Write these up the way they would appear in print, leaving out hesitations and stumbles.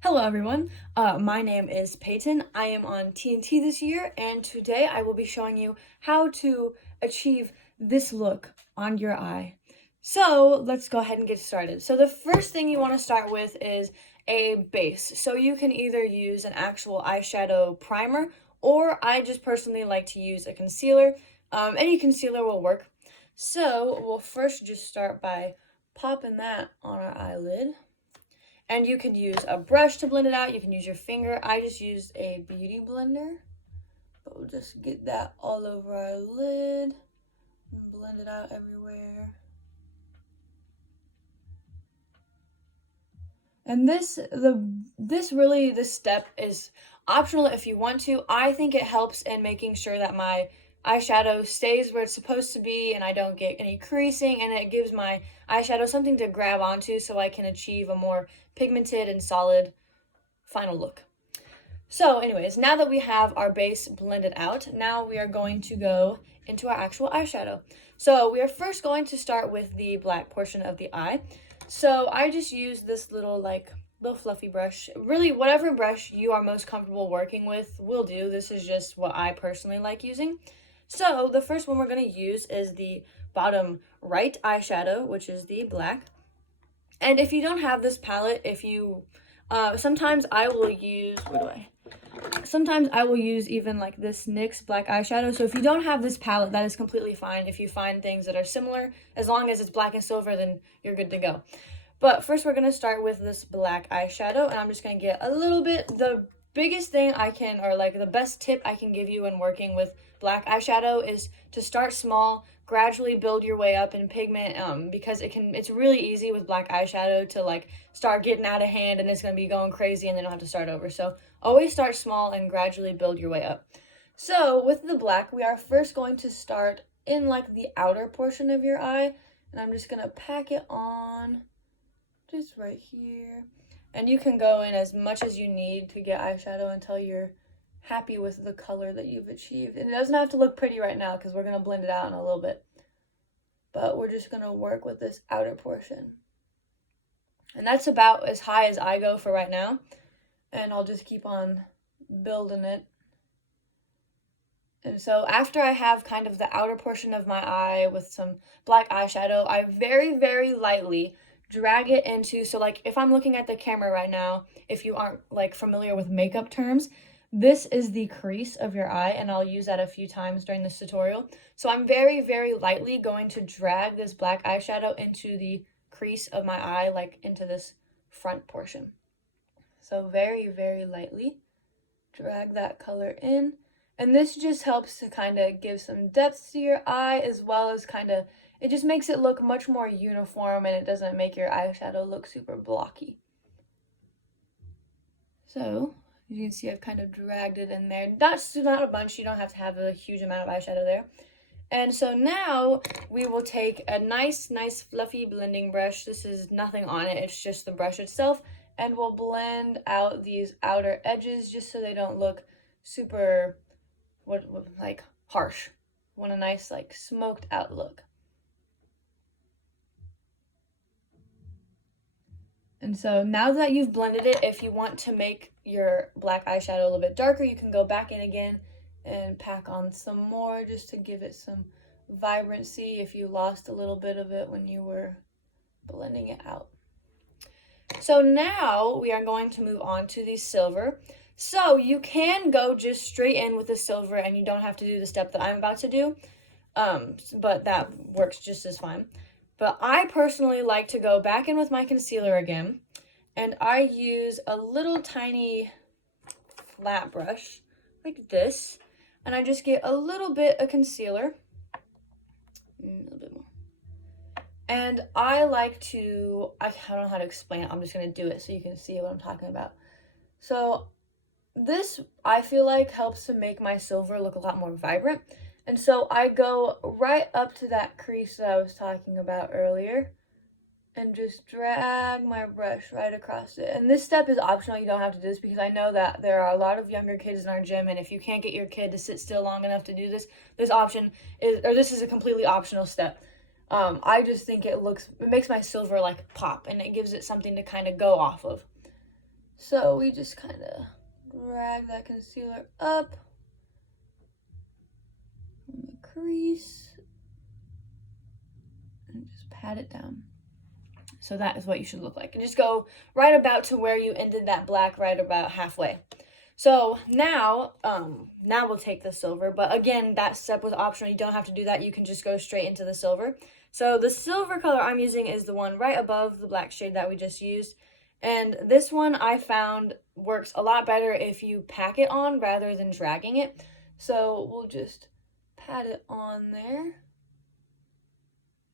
Hello everyone, my name is Peyton. I am on TNT this year, and today I will be showing you how to achieve this look on your eye. So let's go ahead and get started. So the first thing you want to start with is a base. So you can either use an actual eyeshadow primer, or I just personally like to use a concealer. Any concealer will work. So we'll first just start by popping that on our eyelid. And you can use a brush to blend it out. You can use your finger. I just used a beauty blender. But we'll just get that all over our lid and blend it out everywhere. And this step is optional if you want to. I think it helps in making sure that my eyeshadow stays where it's supposed to be and I don't get any creasing, and it gives my eyeshadow something to grab onto so I can achieve a more pigmented and solid final look. So anyways, now that we have our base blended out, now we are going to go into our actual eyeshadow. So we are first going to start with the black portion of the eye. So I just use this little fluffy brush. Really, whatever brush you are most comfortable working with will do. This is just what I personally like using. So the first one we're going to use is the bottom right eyeshadow, which is the black. And if you don't have this palette, sometimes I will use, sometimes I will use even like this NYX black eyeshadow. So if you don't have this palette, that is completely fine. If you find things that are similar, as long as it's black and silver, then you're good to go. But first we're going to start with this black eyeshadow, and I'm just going to get a little bit. The biggest thing the best tip I can give you when working with black eyeshadow is to start small, gradually build your way up in pigment, because it's really easy with black eyeshadow to start getting out of hand and it's going to be going crazy and then you'll have to start over. So always start small and gradually build your way up. So with the black, we are first going to start in the outer portion of your eye, and I'm just going to pack it on just right here. And you can go in as much as you need to get eyeshadow until you're happy with the color that you've achieved. And it doesn't have to look pretty right now because we're going to blend it out in a little bit. But we're just going to work with this outer portion. And that's about as high as I go for right now. And I'll just keep on building it. And so after I have kind of the outer portion of my eye with some black eyeshadow, I very, very lightly drag it into, if I'm looking at the camera right now, if you aren't familiar with makeup terms, this is the crease of your eye, and I'll use that a few times during this tutorial. So I'm very, very lightly going to drag this black eyeshadow into the crease of my eye, into this front portion. So very, very lightly drag that color in. And this just helps to kind of give some depth to your eye, as well as it just makes it look much more uniform, and it doesn't make your eyeshadow look super blocky. So, as you can see, I've kind of dragged it in there. That's not a bunch. You don't have to have a huge amount of eyeshadow there. And so now we will take a nice fluffy blending brush. This is nothing on it. It's just the brush itself. And we'll blend out these outer edges just so they don't look super, harsh. Want a nice, smoked out look. And so now that you've blended it, if you want to make your black eyeshadow a little bit darker, you can go back in again and pack on some more just to give it some vibrancy if you lost a little bit of it when you were blending it out. So now we are going to move on to the silver. So you can go just straight in with the silver and you don't have to do the step that I'm about to do, but that works just as fine. But I personally like to go back in with my concealer again, and I use a little tiny flat brush like this, and I just get a little bit of concealer, a little bit more. And I don't know how to explain it, I'm just going to do it so you can see what I'm talking about. So this, I feel like, helps to make my silver look a lot more vibrant. And so I go right up to that crease that I was talking about earlier and just drag my brush right across it. And this step is optional. You don't have to do this because I know that there are a lot of younger kids in our gym, and if you can't get your kid to sit still long enough to do this, this is a completely optional step. I just think it makes my silver like pop, and it gives it something to kind of go off of. So we just kind of drag that concealer up from the crease and just pat it down. So that is what you should look like. And just go right about to where you ended that black, right about halfway. So now we'll take the silver, but again, that step was optional. You don't have to do that. You can just go straight into the silver. So the silver color I'm using is the one right above the black shade that we just used. And this one I found works a lot better if you pack it on rather than dragging it. So we'll just pat it on there.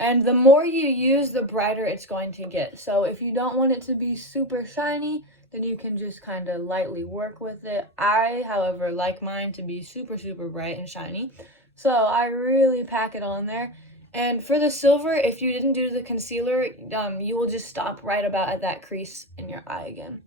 And the more you use, the brighter it's going to get. So if you don't want it to be super shiny, then you can just kind of lightly work with it. I, however, like mine to be super, super bright and shiny. So I really pack it on there. And for the silver, if you didn't do the concealer, you will just stop right about at that crease in your eye again.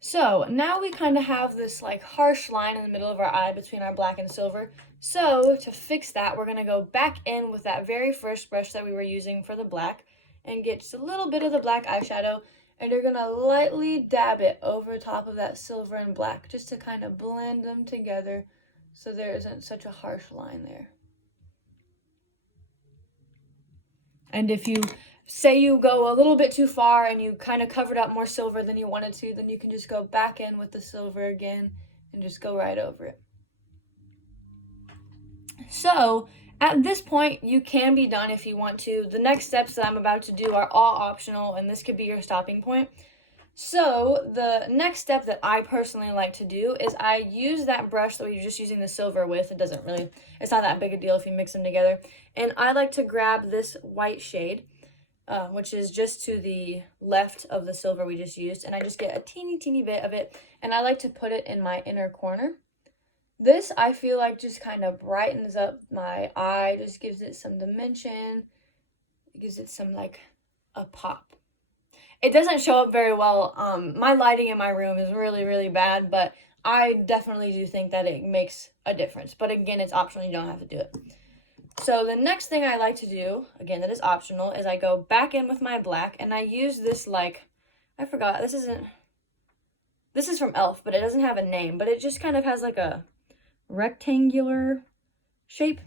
So now we kind of have this like harsh line in the middle of our eye between our black and silver. So to fix that, we're going to go back in with that very first brush that we were using for the black and get just a little bit of the black eyeshadow, and you're going to lightly dab it over top of that silver and black just to kind of blend them together so there isn't such a harsh line there. And if you say you go a little bit too far and you kind of covered up more silver than you wanted to, then you can just go back in with the silver again and just go right over it. So at this point, you can be done if you want to. The next steps that I'm about to do are all optional, and this could be your stopping point. So the next step that I personally like to do is I use that brush that we were just using the silver with. It's not that big a deal if you mix them together. And I like to grab this white shade, which is just to the left of the silver we just used. And I just get a teeny bit of it, and I like to put it in my inner corner. This, I feel like, just kind of brightens up my eye, just gives it some dimension. It gives it some, like, a pop. It doesn't show up very well. My lighting in my room is really, really bad, but I definitely do think that it makes a difference. But again, it's optional. You don't have to do it. So the next thing I like to do, again, that is optional, is I go back in with my black, and I use this, like, I forgot, this is from e.l.f., but it doesn't have a name, but it just kind of has, like, a rectangular shape.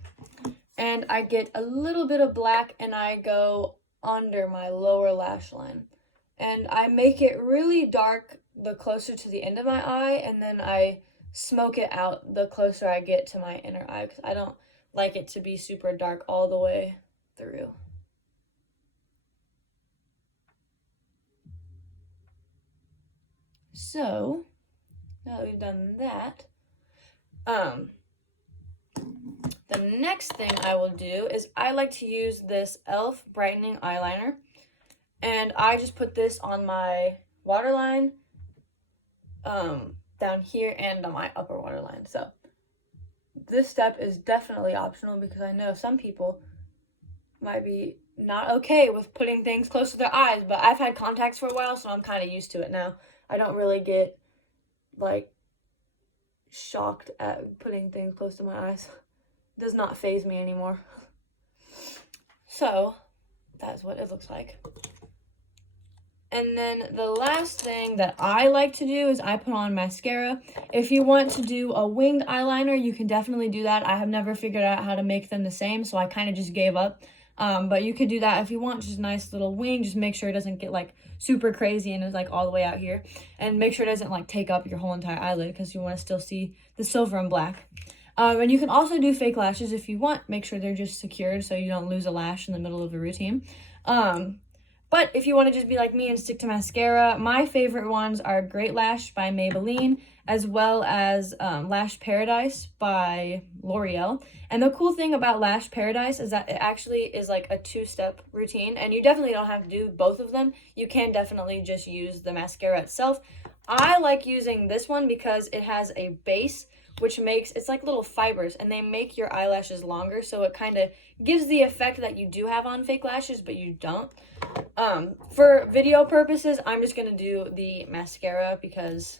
And I get a little bit of black, and I go under my lower lash line. And I make it really dark the closer to the end of my eye, and then I smoke it out the closer I get to my inner eye, because I don't like it to be super dark all the way through. So, now that we've done that, the next thing I will do is I like to use this e.l.f. brightening eyeliner, and I just put this on my waterline, down here, and on my upper waterline. So this step is definitely optional because I know some people might be not okay with putting things close to their eyes, but I've had contacts for a while, so I'm kind of used to it now. I don't really get, like, shocked at putting things close to my eyes. It does not faze me anymore. So that's what it looks like. And then the last thing that I like to do is I put on mascara. If you want to do a winged eyeliner, you can definitely do that. I have never figured out how to make them the same, so I kind of just gave up. But you could do that if you want, just a nice little wing. Just make sure it doesn't get, like, super crazy and it's, like, all the way out here. And make sure it doesn't, like, take up your whole entire eyelid because you want to still see the silver and black. And you can also do fake lashes if you want. Make sure they're just secured so you don't lose a lash in the middle of the routine. But if you want to just be like me and stick to mascara, my favorite ones are Great Lash by Maybelline, as well as Lash Paradise by L'Oreal. And the cool thing about Lash Paradise is that it actually is like a two-step routine, and you definitely don't have to do both of them. You can definitely just use the mascara itself. I like using this one because it has a base, which makes, it's like little fibers, and they make your eyelashes longer, so it kind of gives the effect that you do have on fake lashes, but you don't. For video purposes, I'm just going to do the mascara because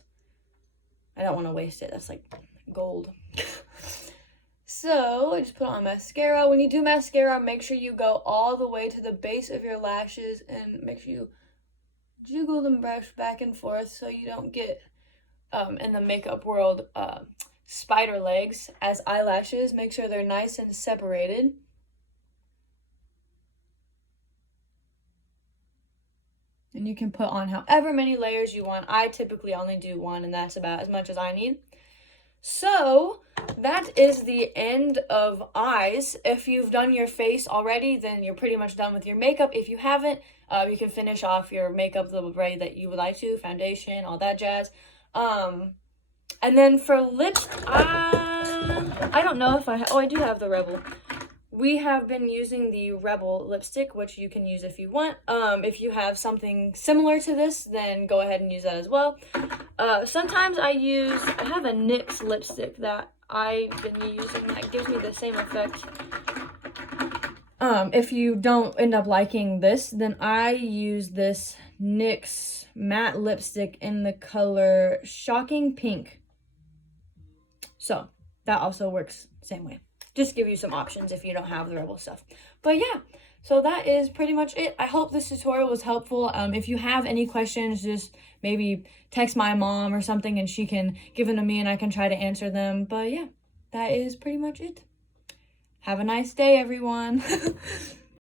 I don't want to waste it. That's like gold. So I just put on mascara. When you do mascara, make sure you go all the way to the base of your lashes and make sure you jiggle the brush back and forth so you don't get, in the makeup world, spider legs as eyelashes. Make sure they're nice and separated. And you can put on however many layers you want. I typically only do one, and that's about as much as I need. So that is the end of eyes. If you've done your face already, then you're pretty much done with your makeup. If you haven't, you can finish off your makeup the way that you would like to, foundation, all that jazz. And then for lips, I don't know if I do have the Rebel. We have been using the Rebel lipstick, which you can use if you want. If you have something similar to this, then go ahead and use that as well. Sometimes I have a NYX lipstick that I've been using that gives me the same effect. If you don't end up liking this, then I use this NYX matte lipstick in the color Shocking Pink. So that also works same way. Just give you some options if you don't have the Rebel stuff. But yeah, so that is pretty much it. I hope this tutorial was helpful. If you have any questions, just maybe text my mom or something and she can give them to me and I can try to answer them. But yeah, that is pretty much it. Have a nice day, everyone.